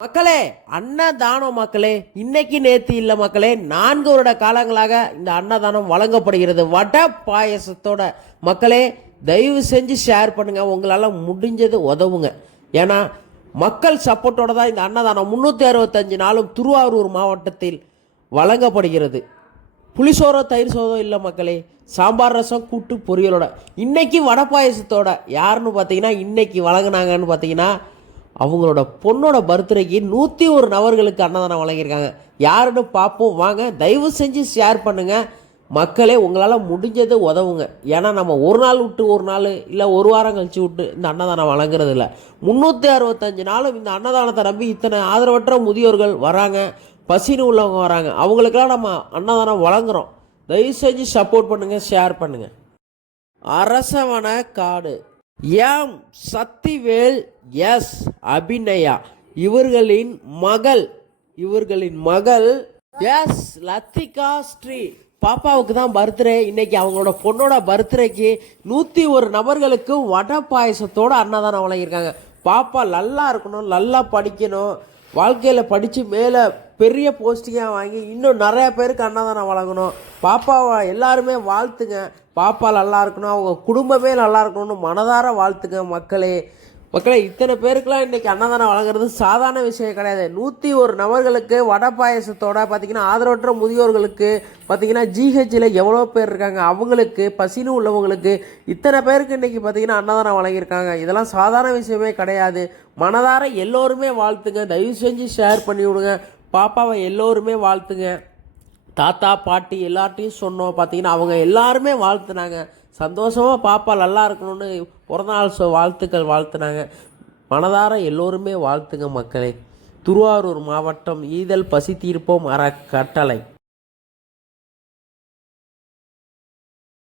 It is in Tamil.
மக்களே அன்னதானம் மக்களே இன்னைக்கு நேத்து இல்ல மக்களே நான்கு வருட காலங்களாக இந்த அன்னதானம் வழங்கப்படுகிறது. வட பாயசத்தோட மக்களே தயவு செஞ்சு ஷேர் பண்ணுங்க. உங்களால முடிஞ்சது உதவுங்க. ஏன்னா மக்கள் சப்போர்ட்டோட தான் இந்த அன்னதானம் முந்நூற்றி அறுபத்தஞ்சு நாளும் திருவாரூர் மாவட்டத்தில் வழங்கப்படுகிறது. புளிசோரோ தயிர் சோதம் இல்லை மக்களே சாம்பார் ரசம் கூட்டு பொரியலோட. இன்னைக்கு வடை பாயசத்தோட யாருன்னு பார்த்தீங்கன்னா இன்னைக்கு வழங்கினாங்கன்னு பார்த்தீங்கன்னா அவங்களோட பொண்ணோட பர்த்டேக்கு நூற்றி ஒரு நபர்களுக்கு அன்னதானம் வழங்கியிருக்காங்க. யாருன்னு பார்ப்போம். வாங்க தயவு செஞ்சு ஷேர் பண்ணுங்கள் மக்களே உங்களால் முடிஞ்சது உதவுங்க. ஏன்னா நம்ம ஒரு நாள் விட்டு ஒரு நாள் இல்லை ஒரு வாரம் கழிச்சு விட்டு இந்த அன்னதானம் வழங்குறது இல்லை முந்நூற்றி அறுபத்தஞ்சு நாளும் இந்த அன்னதானத்தை நம்பி இத்தனை ஆதரவற்ற முதியோர்கள் வராங்க. பசின்னு உள்ளவங்க வராங்க. அவங்களுக்கெல்லாம் நம்ம அன்னதானம் வழங்குறோம். தயவு செஞ்சு சப்போர்ட் பண்ணுங்கள் ஷேர் பண்ணுங்கள் அரசவன காடு. எம். சக்திவேல் எஸ். அபிநயா. இவர்களின் மகள் இவர்களின் மகள் எஸ். லத்திகா ஸ்ரீ. பாப்பாவுக்கு தான் பர்த்டே. இன்னைக்கு அவங்களோட பொண்ணோட பர்த்டேக்கு நூற்றி ஒரு நபர்களுக்கு வடை பாயசத்தோட அன்னதானம் வழங்கியிருக்காங்க. பாப்பா நல்லா இருக்கணும் நல்லா படிக்கணும். வாழ்க்கையில் படித்து மேலே பெரிய போஸ்டிங்காக வாங்கி இன்னும் நிறைய பேருக்கு அன்னதானம் வழங்கணும். பாப்பாவை எல்லாருமே வாழ்த்துங்க. பாப்பா நல்லா இருக்கணும் அவங்க குடும்பமே நல்லா இருக்கணும்னு மனதார வாழ்த்துக்க மக்களே. மக்களே இத்தனை பேருக்குலாம் இன்றைக்கி அன்னதானம் வழங்குறது சாதாரண விஷயம் கிடையாது. நூற்றி ஒரு நபர்களுக்கு வடை பாயசத்தோட பார்த்திங்கன்னா ஆதரவற்ற முதியோர்களுக்கு பார்த்தீங்கன்னா ஜிஹெச்சில் எவ்வளோ பேர் இருக்காங்க? அவங்களுக்கு பசினு உள்ளவங்களுக்கு இத்தனை பேருக்கு இன்றைக்கி பார்த்தீங்கன்னா அன்னதானம் வழங்கியிருக்காங்க. இதெல்லாம் சாதாரண விஷயமே கிடையாது. மனதார எல்லோருமே வாழ்த்துங்க. தயவு செஞ்சு ஷேர் பண்ணி விடுங்க பாப்பாவை எல்லோருமே வாழ்த்துங்க. தாத்தா பாட்டி எல்லார்ட்டையும் சொன்னோம். பார்த்தீங்கன்னா அவங்க எல்லாருமே வாழ்த்துனாங்க. சந்தோஷமாக பாப்பா நல்லா இருக்கணும்னு பிறந்தநாள் சொ வாழ்த்துக்கள் வாழ்த்துனாங்க. மனதார எல்லோருமே வாழ்த்துங்க மக்களே. திருவாரூர் மாவட்டம் ஈதல் பசி தீர்ப்போம் அறக்கட்டளை.